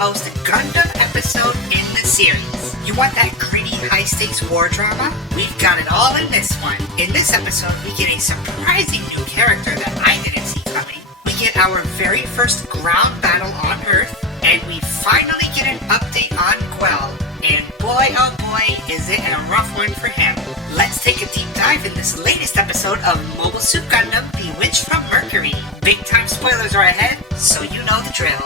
most Gundam episode in the series. You want that gritty, high-stakes war drama? We've got it all in this one. In this episode, we get a surprising new character that I didn't see coming. We get our very first ground battle on Earth, and we finally get an update on Guel. And boy, oh boy, is it a rough one for him. Let's take a deep dive in this latest episode of Mobile Suit Gundam: The Witch from Mercury. Big time spoilers are ahead, so you know the drill.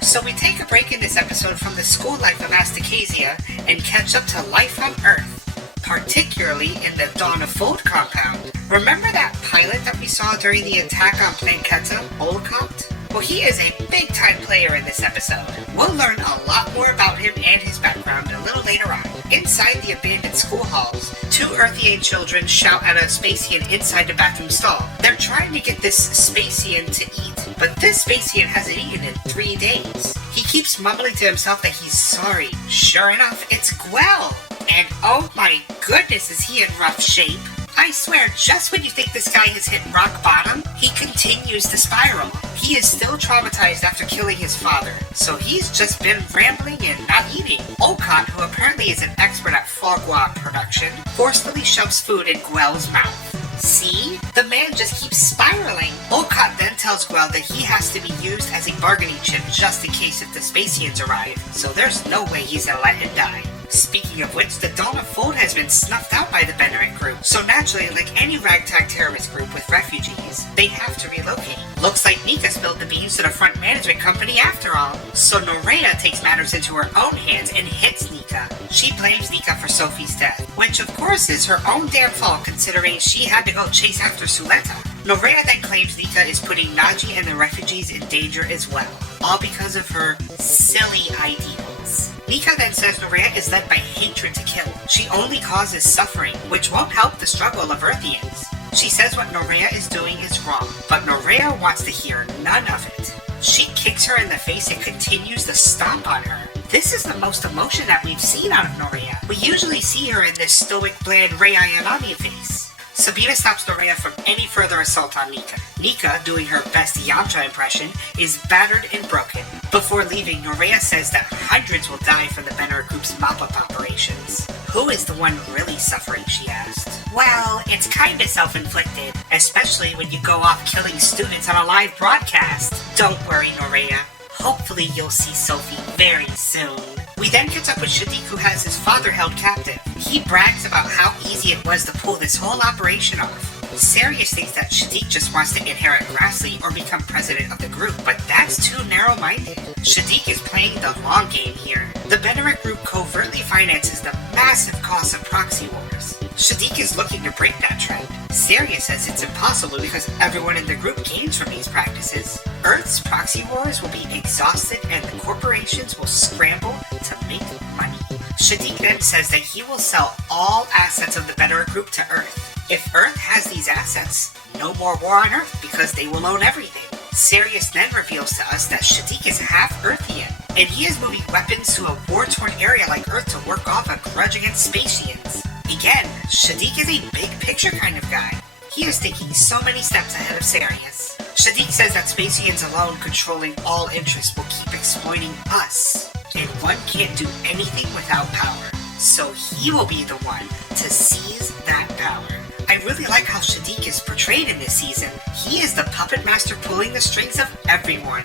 So we take a break in this episode from the school life of Astacasia and catch up to life on Earth, particularly in the Dawn of Fold compound. Remember that pilot that we saw during the attack on Planketta, Olcott? Well, he is a big-time player in this episode. We'll learn a lot more about him and his background a little later on. Inside the abandoned school halls, two Earthian children shout at a Spacian inside the bathroom stall. They're trying to get this Spacian to eat, but this Spacian hasn't eaten in 3 days. He keeps mumbling to himself that he's sorry. Sure enough, it's Guel! And oh my goodness, is he in rough shape. I swear, just when you think this guy has hit rock bottom, he continues to spiral. He is still traumatized after killing his father, so he's just been rambling and not eating. Olcott, who apparently is an expert at foie gras production, forcefully shoves food in Guel's mouth. See? The man just keeps spiraling. Olcott then tells Guel that he has to be used as a bargaining chip just in case if the Spacians arrive, so there's no way he's gonna let him die. Speaking of which, the Dawn of Fold has been snuffed out by the Benneret group, so naturally, like any ragtag terrorist group with refugees, they have to relocate. Looks like Nika spilled the beans to the front management company after all, so Norea takes matters into her own hands and hits Nika. She blames Nika for Sophie's death, which of course is her own damn fault considering she had to go chase after Suleta. Norea then claims Nika is putting Naji and the refugees in danger as well, all because of her silly ideals. Nika then says Norea is led by hatred to kill. She only causes suffering, which won't help the struggle of Earthians. She says what Norea is doing is wrong, but Norea wants to hear none of it. She kicks her in the face and continues to stomp on her. This is the most emotion that we've seen out of Norea. We usually see her in this stoic, bland Rei Ayanami face. Sabina stops Norea from any further assault on Nika. Nika, doing her best Yamcha impression, is battered and broken. Before leaving, Norea says that hundreds will die from the Benneret group's mop-up operations. Who is the one really suffering, she asked. Well, it's kinda self-inflicted, especially when you go off killing students on a live broadcast. Don't worry, Norea. Hopefully you'll see Sophie very soon. We then catch up with Shadiq, who has his father held captive. He brags about how easy it was to pull this whole operation off. Sirius thinks that Shadiq just wants to inherit Grassley or become president of the group, but that's too narrow-minded. Shadiq is playing the long game here. The Benneret group covertly finances the massive cost of proxy wars. Shadiq is looking to break that trend. Sirius says it's impossible because everyone in the group gains from these practices. Earth's proxy wars will be exhausted and the corporations will scramble to make money. Shadiq then says that he will sell all assets of the Benneret group to Earth. If Earth has these assets, no more war on Earth because they will own everything. Sirius then reveals to us that Shadiq is half Earthian, and he is moving weapons to a war-torn area like Earth to work off a grudge against Spacians. Again, Shadiq is a big-picture kind of guy. He is thinking so many steps ahead of Sirius. Shadiq says that Spacians alone controlling all interests will keep exploiting us, and one can't do anything without power. So he will be the one to seize that power. I really like how Shadiq is portrayed in this season. He is the puppet master pulling the strings of everyone.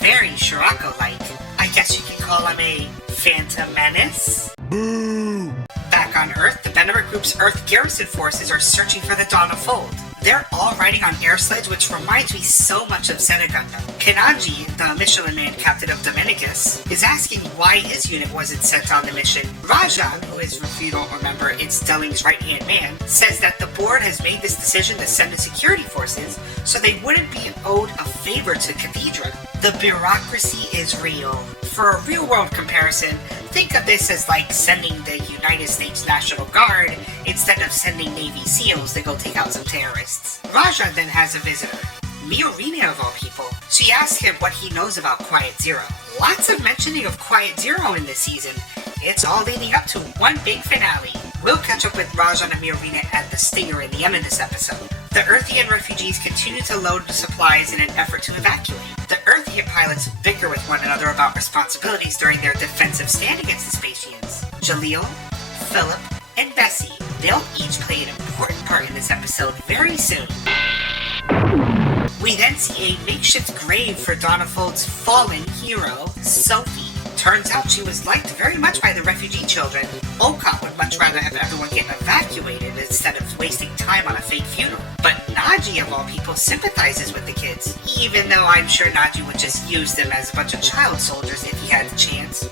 Very Shirako-like. I guess you can call him a Phantom Menace? Boo! Back on Earth, the Benneret group's Earth garrison forces are searching for the Dawn of Fold. They're all riding on air sleds, which reminds me so much of Zeta Gundam. Kenanji, the Michelin Man captain of Dominicus, is asking why his unit wasn't sent on the mission. Rajan, who is, if you don't remember, it's Delling's right-hand man, says that the board has made this decision to send the security forces so they wouldn't be owed a favor to Cathedra. The bureaucracy is real. For a real-world comparison, think of this as like sending the United States National Guard instead of sending Navy SEALs to go take out some terrorists. Raja then has a visitor, Miorina of all people. She asks him what he knows about Quiet Zero. Lots of mentioning of Quiet Zero in this season. It's all leading up to one big finale. We'll catch up with Rajan and Miorina at the Stinger in the end of this episode. The Earthian refugees continue to load the supplies in an effort to evacuate. The Earthian pilots bicker with one another about responsibilities during their defensive stand against the Spacians. Jaleel, Philip, and Bessie, they'll each play an important part in this episode very soon. We then see a makeshift grave for Donafold's fallen hero, Sophie. Turns out she was liked very much by the refugee children. Olcott would much rather have everyone get evacuated instead of wasting time on a fake funeral. But Naji, of all people, sympathizes with the kids, even though I'm sure Naji would just use them as a bunch of child soldiers if he had the chance.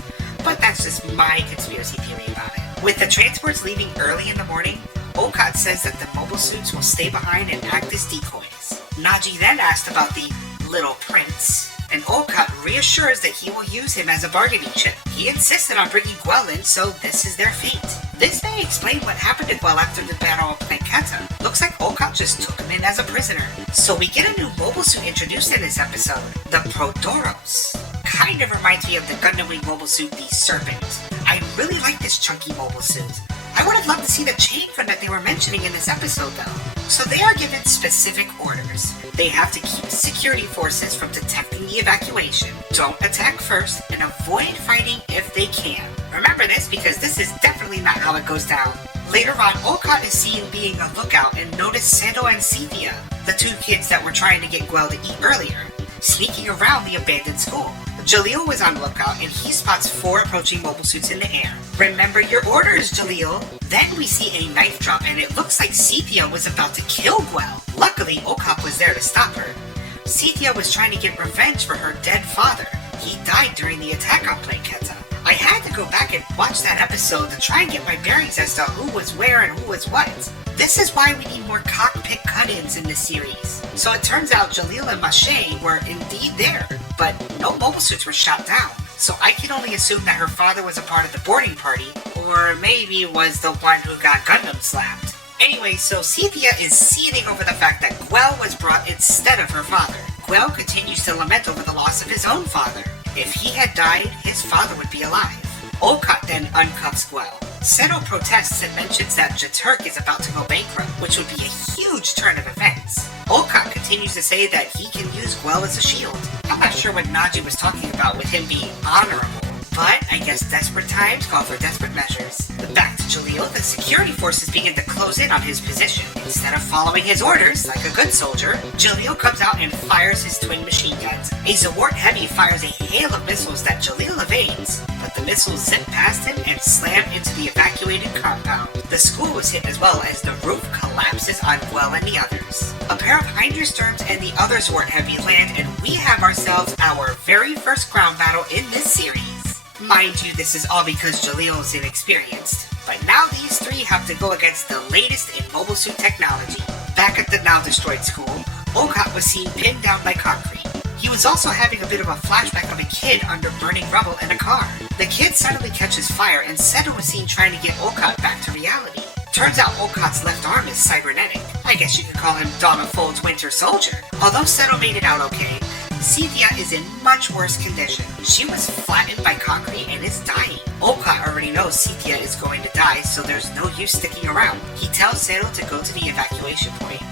But that's just my conspiracy theory about it. With the transports leaving early in the morning, Olcott says that the mobile suits will stay behind and act as decoys. Naji then asked about the Little Prince, and Olcott reassures that he will use him as a bargaining chip. He insisted on bringing Guel in, so this is their fate. This may explain what happened to Guel after the battle of Planketta. Looks like Olcott just took him in as a prisoner. So we get a new mobile suit introduced in this episode, the Prodoros. Kind of reminds me of the Gundam Wing mobile suit, the Serpent. I really like this chunky mobile suit. I would have loved to see the chain gun that they were mentioning in this episode though. So they are given specific orders. They have to keep security forces from detecting the evacuation, don't attack first, and avoid fighting if they can. Remember this because this is definitely not how it goes down. Later on, Olcott is seen being a lookout and noticed Sando and Sepia, the two kids that were trying to get Guel to eat earlier, sneaking around the abandoned school. Jaleel was on lookout and he spots 4 approaching mobile suits in the air. Remember your orders, Jaleel! Then we see a knife drop and it looks like Sepia was about to kill Guel. Luckily, Olcott was there to stop her. Sepia was trying to get revenge for her dead father. He died during the attack on Planketta. I had to go back and watch that episode to try and get my bearings as to who was where and who was what. This is why we need more cockpit cut-ins in this series. So it turns out Jaleel and Mache were indeed there, but no mobile suits were shot down. So I can only assume that her father was a part of the boarding party, or maybe was the one who got Gundam slapped. Anyway, so Sepia is seething over the fact that Guel was brought instead of her father. Guel continues to lament over the loss of his own father. If he had died, his father would be alive. Olcott then uncuffs Guel. Seto protests and mentions that Jaturk is about to go bankrupt, which would be a huge turn of events. Olcott continues to say that he can use Guel as a shield. I'm not sure what Naji was talking about with him being honorable, but I guess desperate times call for desperate measures. Back to Jaleel, the security forces begin to close in on his position. Instead of following his orders, like a good soldier, Jaleel comes out and fires his twin machine guns. A Zawart Heavy fires a hail of missiles that Jaleel evades, but the missiles zip past him and slam into the evacuated compound. The school was hit as well as the roof collapses on Guel and the others. A pair of Hydrostorms and the other Zawart Heavy land, and we have ourselves our very first ground battle in this series. Mind you, this is all because Jaleel is inexperienced, but now these 3 have to go against the latest in mobile suit technology. Back at the now destroyed school, Olcott was seen pinned down by concrete. He was also having a bit of a flashback of a kid under burning rubble in a car. The kid suddenly catches fire and Seto was seen trying to get Olcott back to reality. Turns out Olcott's left arm is cybernetic. I guess you could call him Donafold's Winter Soldier. Although Seto made it out okay, Sepia is in much worse condition. She was flattened by concrete and is dying. Olcott already knows Sepia is going to die, so there's no use sticking around. He tells Seto to go to the evacuation point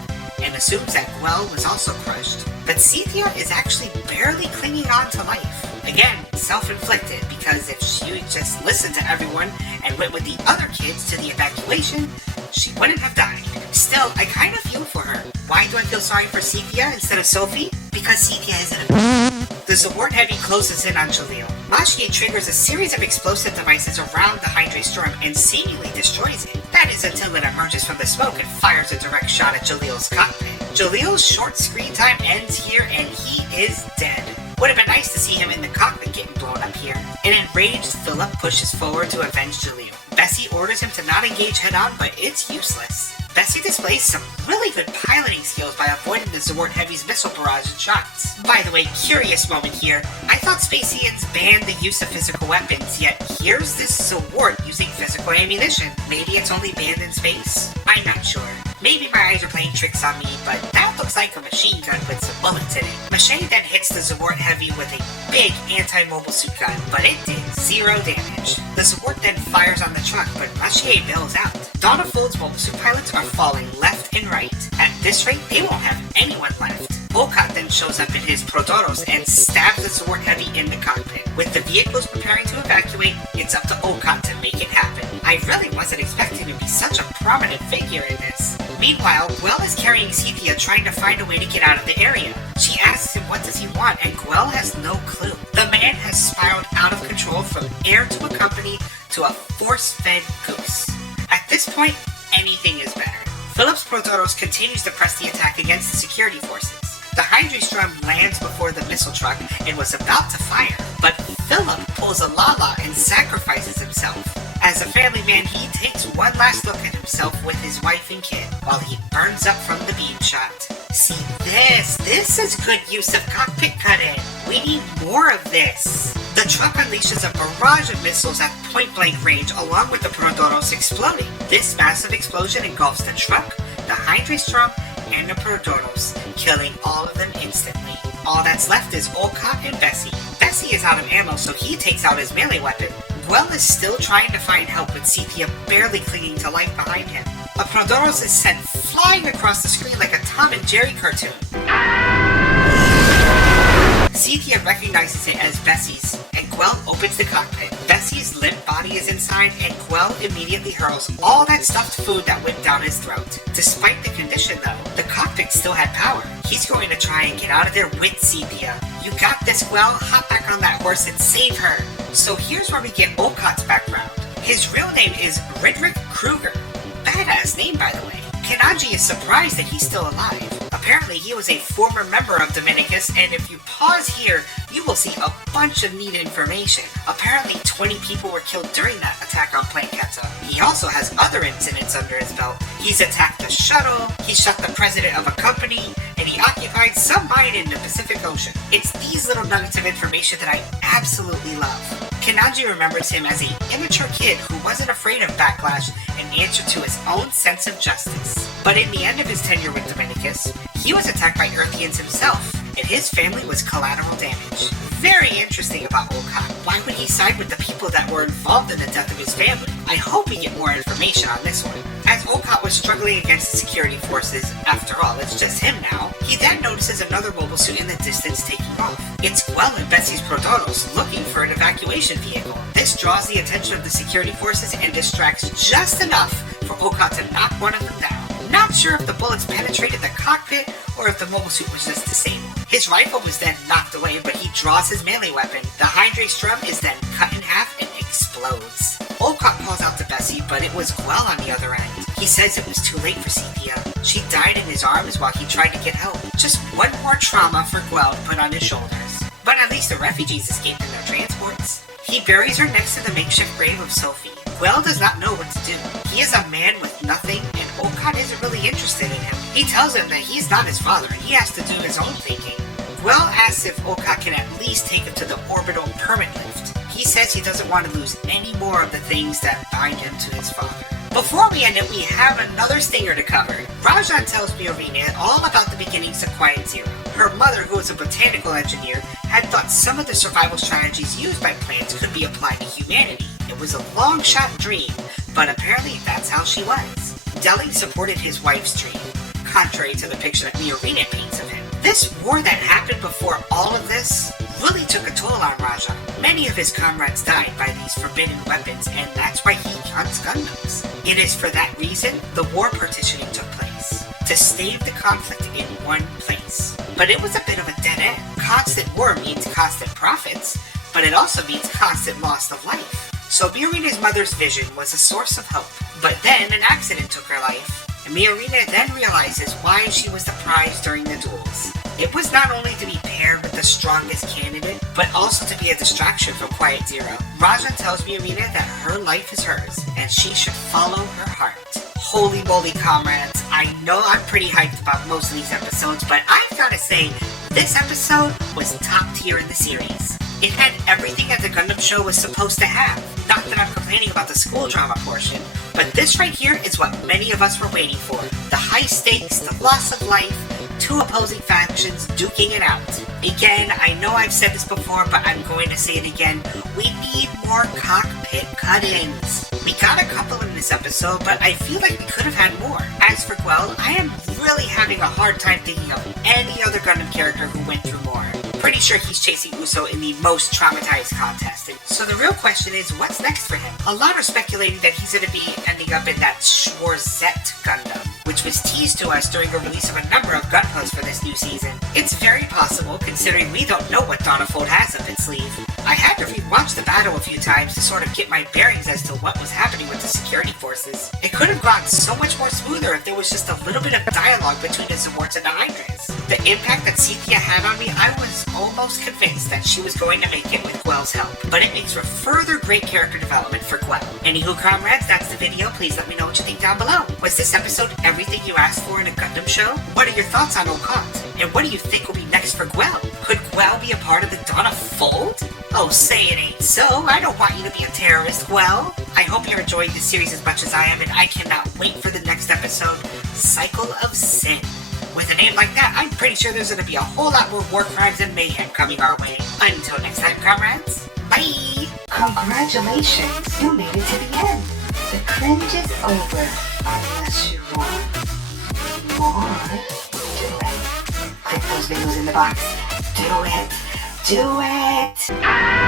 and assumes that Guel was also crushed. But Sepia is actually barely clinging on to life. Again, self-inflicted, because if she just listened to everyone and went with the other kids to the evacuation, she wouldn't have died. Still, I kind of feel for her. Why do I feel sorry for Sepia instead of Sophie? Because Sepia is the Zawart Heavy closes in on Jaleel. Mashke triggers a series of explosive devices around the Hydrostorm and seemingly destroys it. That is until it emerges from the smoke and fires a direct shot at Jaleel's cockpit. Jaleel's short screen time ends here and he is dead. Would have been nice to see him in the cockpit getting blown up here. An enraged Philip pushes forward to avenge Jaleel. Bessie orders him to not engage head-on, but it's useless. Bessie displays some really good piloting skills by avoiding the Zawart Heavy's missile barrage and shots. By the way, curious moment here. I thought Spacians banned the use of physical weapons, yet here's this Zawart using physical ammunition. Maybe it's only banned in space? I'm not sure. Maybe my eyes are playing tricks on me, but that looks like a machine gun with some bullets in it. Mache then hits the Zewort Heavy with a big anti-mobile suit gun, but it did 0 damage. The Zewort then fires on the truck, but Mache bails out. Dawn of Fold's mobile suit pilots are falling left and right. At this rate, they won't have anyone left. Olcott then shows up in his Protoros and stabs the Zewort Heavy in the cockpit. With the vehicles preparing to evacuate, it's up to Olcott to make it happen. I really wasn't expecting to be such a prominent figure in this. Meanwhile, Gwell is carrying Cynthia trying to find a way to get out of the area. She asks him what does he want, and Gwell has no clue. The man has spiraled out of control from heir to a company to a force-fed goose. At this point, anything is better. Philip's Protoros continues to press the attack against the security forces. The Hydrostrom lands before the missile truck and was about to fire, but Philip pulls a Lala and sacrifices himself. As a family man, he takes one last look at himself with his wife and kid while he burns up from the beam shot. See this is good use of cockpit cut-in. We need more of this. The truck unleashes a barrage of missiles at point-blank range along with the Protoros exploding. This massive explosion engulfs the truck, the Hydrostrom, and the Protoros, killing all of them instantly. All that's left is Olcott and Bessie. Bessie is out of ammo, so he takes out his melee weapon. Gwell is still trying to find help with Cynthia barely clinging to life behind him. A Protoros is sent flying across the screen like a Tom and Jerry cartoon. Cynthia recognizes it as Bessie's, and Gwell opens the cockpit. Bessie's limp body is inside, and Gwell immediately hurls all that stuffed food that went down his throat. Despite the condition, though, the cockpit still had power. He's going to try and get out of there with Cynthia. You got this, Gwell. Hop back on that horse and save her. So here's where we get Olcott's background. His real name is Ridrick Kruger. Badass name, by the way. Kenaji is surprised that he's still alive. Apparently, he was a former member of Dominicus, and if you pause here, you will see a bunch of neat information. Apparently, 20 people were killed during that attack on Planketta. He also has other incidents under his belt. He's attacked a shuttle, he shot the president of a company, and he occupied some mine in the Pacific Ocean. It's these little nuggets of information that I absolutely love. Kenaji remembers him as an immature kid who wasn't afraid of backlash and answered to his own sense of justice. But in the end of his tenure with Dominicus, he was attacked by Earthians himself, and his family was collateral damage. Very interesting about Olcott. Why would he side with the people that were involved in the death of his family? I hope we get more information on this one. As Olcott was struggling against the security forces, after all, it's just him now, he then notices another mobile suit in the distance taking off. It's Gwell and Bessie's Protoros looking for an evacuation vehicle. This draws the attention of the security forces and distracts just enough for Olcott to knock one of them down. Not sure if the bullets penetrated the cockpit or if the mobile suit was just disabled. His rifle was then knocked away, but he draws his melee weapon. The Hydrostrom is then cut in half and explodes. Olcott calls out to Bessie, but it was Gwell on the other end. He says it was too late for Cynthia. She died in his arms while he tried to get help. Just one more trauma for Gwell to put on his shoulders. But at least the refugees escaped in their transports. He buries her next to the makeshift grave of Sophie. Gwell does not know what to do. He is a man with nothing, and Olcott isn't really interested in him. He tells him that he's not his father, and he has to do his own thinking. Gwell asks if Olcott can at least take him to the orbital permit lift. He says he doesn't want to lose any more of the things that bind him to his father. Before we end it, we have another stinger to cover. Rajan tells Miorina all about the beginnings of Quiet Zero. Her mother, who is a botanical engineer, had thought some of the survival strategies used by plants could be applied to humanity. It was a long-shot dream, but apparently that's how she was. Delling supported his wife's dream, contrary to the picture that Miorina paints of him. This war that happened before all of this really took a toll on Rajan. Many of his comrades died by these forbidden weapons, and that's why he hunts Gundams. It is for that reason the war partitioning took place, to stave the conflict in one place. But it was a bit of a dead end. Constant war means constant profits, but it also means constant loss of life. So Miorina's mother's vision was a source of hope. But then an accident took her life, and Miorina then realizes why she was the prize during the duels. It was not only to be paired with the strongest candidate, but also to be a distraction from Quiet Zero. Rajan tells Miorina that her life is hers, and she should follow her heart. Holy moly, comrades. I know I'm pretty hyped about most of these episodes, but I've gotta say, this episode was top tier in the series. It had everything that the Gundam show was supposed to have. Not that I'm complaining about the school drama portion, but this right here is what many of us were waiting for. The high stakes, the loss of life, two opposing factions duking it out. Again, I know I've said this before, but I'm going to say it again. We need more cockpit cut-ins. We got a couple in this episode, but I feel like we could have had more. As for Guel, I am really having a hard time thinking of any other Gundam character who went through more. Pretty sure he's chasing Uso in the most traumatized contest. So the real question is, what's next for him? A lot are speculating that he's going to be ending up in that Schwarzette Gundam, which was teased to us during the release of a number of Gunpos for this new season. It's very possible, considering we don't know what Dawn of Fold has up its sleeve. I had to rewatch the battle a few times to sort of get my bearings as to what was happening with the security forces. It could have gone so much more smoother if there was just a little bit of dialogue between the Zamorts and the Hydras. The impact that Cynthia had on me, I was almost convinced that she was going to make it with Guel's help, but it makes for further great character development for Guel. Anywho, comrades, that's the video. Please let me know what you think down below. Was this episode everything you asked for in a Gundam show? What are your thoughts on Okant? And what do you think will be next for Guel? Could Guel be a part of the Dawn of Fold? Oh, say it ain't so. I don't want you to be a terrorist, Guel. I hope you're enjoying this series as much as I am, and I cannot wait for the next episode, Cycle of Sin. With a name like that, I'm pretty sure there's going to be a whole lot more war crimes and mayhem coming our way. Until next time, comrades, bye! Congratulations, you made it to the end. The cringe is over, unless you want more. Do it. Click those videos in the box. Do it. Do it!